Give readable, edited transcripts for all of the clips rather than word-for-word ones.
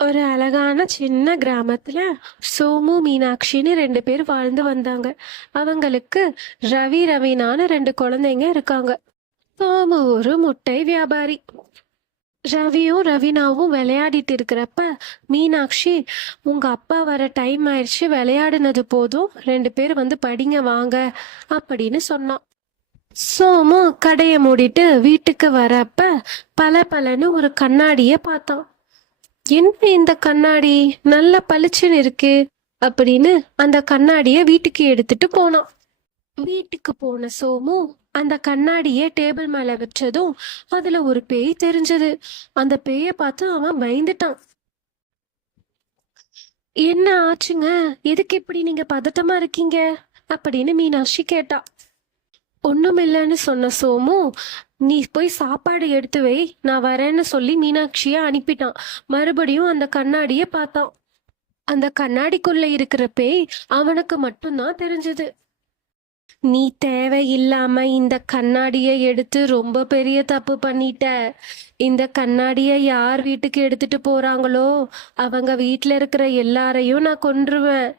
ஒரு அழகான சின்ன கிராமத்துல சோமு மீனாட்சின்னு 2 பேர் வாழ்ந்து வந்தாங்க. அவங்களுக்கு ரவினான்னு 2 குழந்தைங்க இருக்காங்க. சோமு ஒரு முட்டை வியாபாரி. ரவினாவும் விளையாடிட்டு இருக்கிறப்ப மீனாட்சி, உங்க அப்பா வர டைம் ஆயிடுச்சு, விளையாடுனது போதும், 2 பேர் வந்து படிங்க வாங்க அப்படின்னு சொன்னான். சோமு கடையை மூடிட்டு வீட்டுக்கு வரப்ப பளபளன்னு ஒரு கண்ணாடிய பார்த்தான். என்ன இந்த கண்ணாடி நல்ல பளிச்சுன்னு இருக்கு அப்படின்னு அந்த கண்ணாடிய வீட்டுக்கு எடுத்துட்டு போனான். வீட்டுக்கு போன சோமு அந்த கண்ணாடிய டேபிள் மேல வச்சதும் அதுல ஒரு பேய் தெரிஞ்சது. அந்த பேய பார்த்து அவன் பயந்துட்டான். என்ன ஆச்சுங்க, எதுக்கு இப்படி நீங்க பதட்டமா இருக்கீங்க அப்படின்னு மீனாட்சி கேட்டா. ஒண்ணுமில்லைன்னு சொன்ன சோமு, நீ போய் சாப்பாடு எடுத்து வை, நான் வரேன்னு சொல்லி மீனாட்சிய அனுப்பிட்டான். மறுபடியும் அந்த கண்ணாடிய பார்த்தான். அந்த கண்ணாடிக்குள்ள இருக்கிற பேய் அவனுக்கு மட்டும்தான் தெரிஞ்சது. நீ தேவையில்லாம இந்த கண்ணாடிய எடுத்து ரொம்ப பெரிய தப்பு பண்ணிட்ட. இந்த கண்ணாடிய யார் வீட்டுக்கு எடுத்துட்டு போறாங்களோ அவங்க வீட்டுல இருக்கிற எல்லாரையும் நான் கொன்றுவேன்.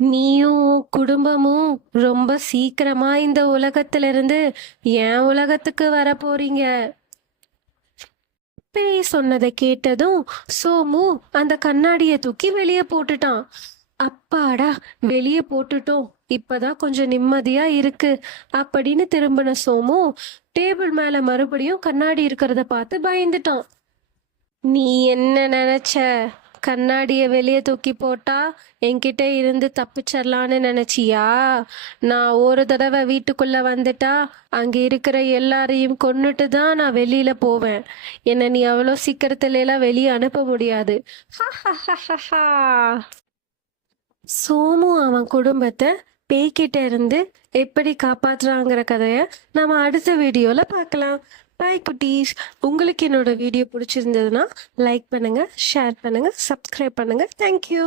நீயும் குடும்பமும் ரொம்ப சீக்கிரமா இந்த உலகத்துல இருந்து என் உலகத்துக்கு வர போறீங்க. பேய் சொன்னதை கேட்டதும் சோமு அந்த கண்ணாடிய தூக்கி வெளியே போட்டுட்டான். அப்பாடா, வெளியே போட்டுட்டோம், இப்பதான் கொஞ்சம் நிம்மதியா இருக்கு அப்படின்னு திரும்பின சோமு டேபிள் மேல மறுபடியும் கண்ணாடி இருக்கிறத பார்த்து பயந்துட்டான். நீ என்ன நினைச்ச? கண்ணாடிய வெளியே தூக்கி போட்டா என்கிட்ட இருந்து தப்பிச்சிடலான்னு நினைச்சியா? நான் ஒரு தடவை வீட்டுக்குள்ள வந்துட்டா அங்க இருக்கிற எல்லாரையும் கொன்னுட்டு தான் நான் வெளியில போவேன். என்ன நீ அவ்வளோ சீக்கிரத்துல எல்லாம் வெளியே அனுப்ப முடியாது. சோமு அவன் குடும்பத்தை பேய்கிட்ட இருந்து எப்படி காப்பாற்றுறாங்கிற கதையை நம்ம அடுத்த வீடியோல பார்க்கலாம். பாய் குட்டீஸ். உங்களுக்கு என்னோட வீடியோ பிடிச்சிருந்ததுன்னா லைக் பண்ணுங்க, ஷேர் பண்ணுங்க, சப்ஸ்கிரைப் பண்ணுங்க. தேங்க்யூ.